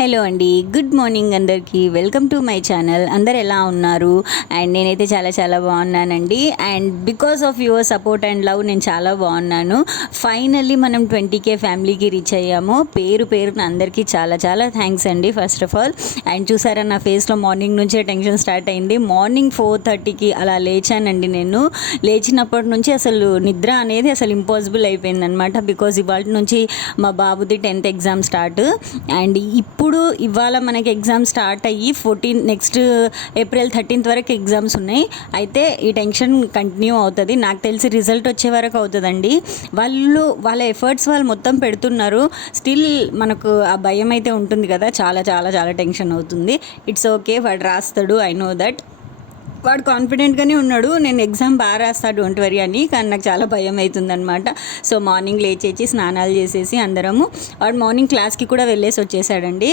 Hello అండి, good morning అందరికీ. Welcome to my channel. అందరు ఎలా ఉన్నారు? అండ్ నేనైతే చాలా చాలా బాగున్నానండి. And because of your support and love నేను చాలా బాగున్నాను. ఫైనల్లీ మనం 20K ఫ్యామిలీకి రీచ్ అయ్యాము. పేరున అందరికీ చాలా చాలా థ్యాంక్స్ అండి ఫస్ట్ ఆఫ్ ఆల్. అండ్ చూసారా, నా ఫేస్లో మార్నింగ్ నుంచే టెన్షన్ స్టార్ట్ అయింది. మార్నింగ్ 4:30కి అలా లేచానండి. నేను లేచినప్పటి నుంచి అసలు నిద్ర అనేది అసలు ఇంపాసిబుల్ అయిపోయింది అనమాట. బికాజ్ ఇవాళ నుంచి మా బాబుది 10th ఎగ్జామ్ స్టార్ట్. అండ్ ఇవాళ మనకి ఎగ్జామ్ స్టార్ట్ అయ్యి నెక్స్ట్ ఏప్రిల్ 13th వరకు ఎగ్జామ్స్ ఉన్నాయి. అయితే ఈ టెన్షన్ కంటిన్యూ అవుతుంది. నాకు తెలిసి రిజల్ట్ వచ్చే వరకు అవుతుందండి. వాళ్ళ ఎఫర్ట్స్ వాళ్ళు మొత్తం పెడుతున్నారు. స్టిల్ మనకు ఆ భయం అయితే ఉంటుంది కదా, చాలా చాలా చాలా టెన్షన్ అవుతుంది. ఇట్స్ ఓకే, వాడు రాస్తాడు, ఐ నో దట్. వాడు కాన్ఫిడెంట్గానే ఉన్నాడు, నేను ఎగ్జామ్ బాగా రాస్తాడు, డోంట్ వరీ అని. కానీ నాకు చాలా భయం అవుతుంది అనమాట. సో మార్నింగ్ లేచేసి స్నానాలు చేసేసి అందరము, వాడు మార్నింగ్ క్లాస్కి కూడా వెళ్ళేసి వచ్చేసాడండి.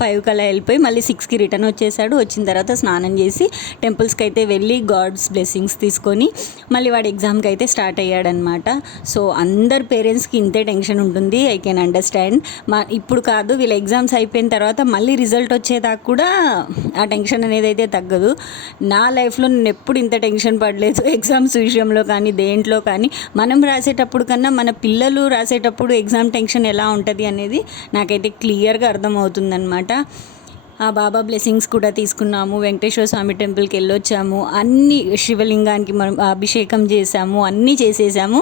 5 కల్లా వెళ్ళిపోయి మళ్ళీ 6కి రిటర్న్ వచ్చేసాడు. వచ్చిన తర్వాత స్నానం చేసి టెంపుల్స్కి అయితే వెళ్ళి గాడ్స్ బ్లెస్సింగ్స్ తీసుకొని మళ్ళీ వాడు ఎగ్జామ్కి అయితే స్టార్ట్ అయ్యాడనమాట. సో అందరు పేరెంట్స్కి ఇంతే టెన్షన్ ఉంటుంది, ఐ కెన్ అండర్స్టాండ్. ఇప్పుడు కాదు, వీళ్ళ ఎగ్జామ్స్ అయిపోయిన తర్వాత మళ్ళీ రిజల్ట్ వచ్చేదాకా కూడా ఆ టెన్షన్ అనేది అయితే తగ్గదు. నా లైఫ్లో నేను ఎప్పుడు ఇంత టెన్షన్ పడలేదు, ఎగ్జామ్స్ విషయంలో కానీ దేంట్లో కానీ. మనం రాసేటప్పుడు కన్నా మన పిల్లలు రాసేటప్పుడు ఎగ్జామ్ టెన్షన్ ఎలా ఉంటుంది అనేది నాకైతే క్లియర్గా అర్థమవుతుందన్నమాట. ఆ బాబా బ్లెస్సింగ్స్ కూడా తీసుకున్నాము. వెంకటేశ్వర స్వామి టెంపుల్కి వెళ్ళొచ్చాము. అన్ని శివలింగానికి మనం అభిషేకం చేసాము, అన్నీ చేసేసాము.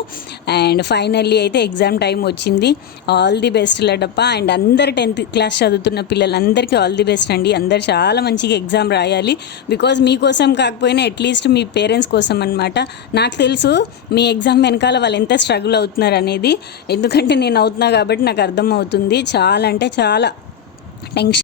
అండ్ ఫైనల్లీ అయితే ఎగ్జామ్ టైం వచ్చింది. ఆల్ ది బెస్ట్ లడప్ప. అండ్ అందరు 10th క్లాస్ చదువుతున్న పిల్లలందరికీ ఆల్ ది బెస్ట్ అండి. అందరు చాలా మంచిగా ఎగ్జామ్ రాయాలి. బికాజ్ మీకోసం కాకపోయినా అట్లీస్ట్ మీ పేరెంట్స్ కోసం అనమాట. నాకు తెలుసు మీ ఎగ్జామ్ వెనకాల వాళ్ళు ఎంత స్ట్రగుల్ అవుతున్నారు అనేది, ఎందుకంటే నేను అవుతున్నా కాబట్టి నాకు అర్థమవుతుంది. చాలా అంటే చాలా టెన్షన్